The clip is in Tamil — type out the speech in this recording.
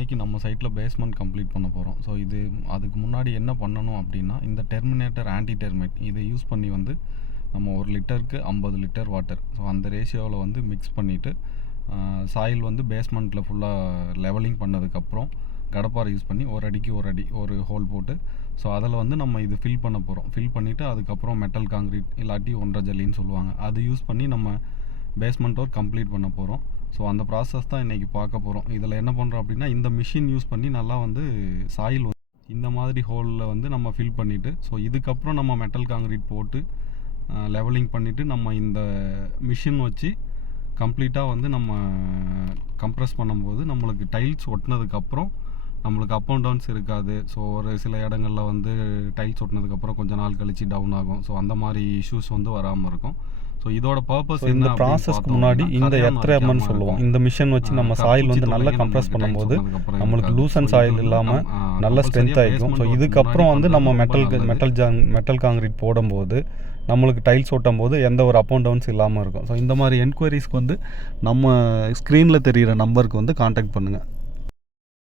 இன்றைக்கி நம்ம சைட்டில் பேஸ்மெண்ட் கம்ப்ளீட் பண்ண போகிறோம். ஸோ இது அதுக்கு முன்னாடி என்ன பண்ணணும் அப்படின்னா, இந்த டெர்மினேட்டர் ஆன்டி டெர்மைட் இதை யூஸ் பண்ணி வந்து நம்ம 1 லிட்டருக்கு 50 லிட்டர் வாட்டர், ஸோ அந்த ரேஷியோவில் வந்து மிக்ஸ் பண்ணிவிட்டு சாயில் வந்து பேஸ்மெண்ட்டில் ஃபுல்லாக லெவலிங் பண்ணதுக்கப்புறம் கடப்பாரை யூஸ் பண்ணி ஒரு அடிக்கு ஒரு அடி ஒரு ஹோல் போட்டு, ஸோ அதில் வந்து நம்ம இது ஃபில் பண்ண போகிறோம். ஃபில் பண்ணிவிட்டு அதுக்கப்புறம் மெட்டல் காங்கிரீட் இல்லாட்டி 1.5 ஜல்லின்னு சொல்லுவாங்க, அது யூஸ் பண்ணி நம்ம பேஸ்மெண்ட் ஒர்க் கம்ப்ளீட் பண்ண போகிறோம். ஸோ அந்த ப்ராசஸ் தான் இன்றைக்கி பார்க்க போகிறோம். இதில் என்ன பண்ணுறோம் அப்படின்னா, இந்த மிஷின் யூஸ் பண்ணி நல்லா வந்து சாயில் இந்த மாதிரி ஹோலில் வந்து நம்ம ஃபில் பண்ணிவிட்டு, ஸோ இதுக்கப்புறம் நம்ம மெட்டல் காங்கிரீட் போட்டு லெவலிங் பண்ணிவிட்டு நம்ம இந்த மிஷின் வச்சு கம்ப்ளீட்டாக வந்து நம்ம கம்ப்ரெஸ் பண்ணும்போது நம்மளுக்கு டைல்ஸ் ஒட்டினதுக்கப்புறம் நம்மளுக்கு அப் அண்ட் டவுன்ஸ் இருக்காது. ஸோ ஒரு சில இடங்களில் வந்து டைல்ஸ் ஒட்டினதுக்கப்புறம் கொஞ்சம் நாள் கழித்து டவுன் ஆகும். ஸோ அந்த மாதிரி இஷ்யூஸ் வந்து வராமல் இருக்கும். ஸோ இதோட பர்பஸ் இந்த ப்ராசஸ்க்கு முன்னாடி இந்த எத்ரேமன்னு சொல்லுவோம். இந்த மிஷின் வச்சு நம்ம சாயில் வந்து நல்லா கம்ப்ரெஸ் பண்ணும்போது நம்மளுக்கு லூசன் சாயில் இல்லாமல் நல்ல ஸ்ட்ரென்த் ஆகிக்கும். ஸோ இதுக்கப்புறம் வந்து நம்ம மெட்டல் காங்கிரீட் போடும்போது நம்மளுக்கு டைல்ஸ் ஓட்டும் போது எந்த ஒரு அப் அண்ட் டவுன்ஸ் இல்லாமல் இருக்கும். ஸோ இந்த மாதிரி என்கொயரிஸ்க்கு வந்து நம்ம ஸ்க்ரீனில் தெரிகிற நம்பருக்கு வந்து காண்டாக்ட் பண்ணுங்கள்.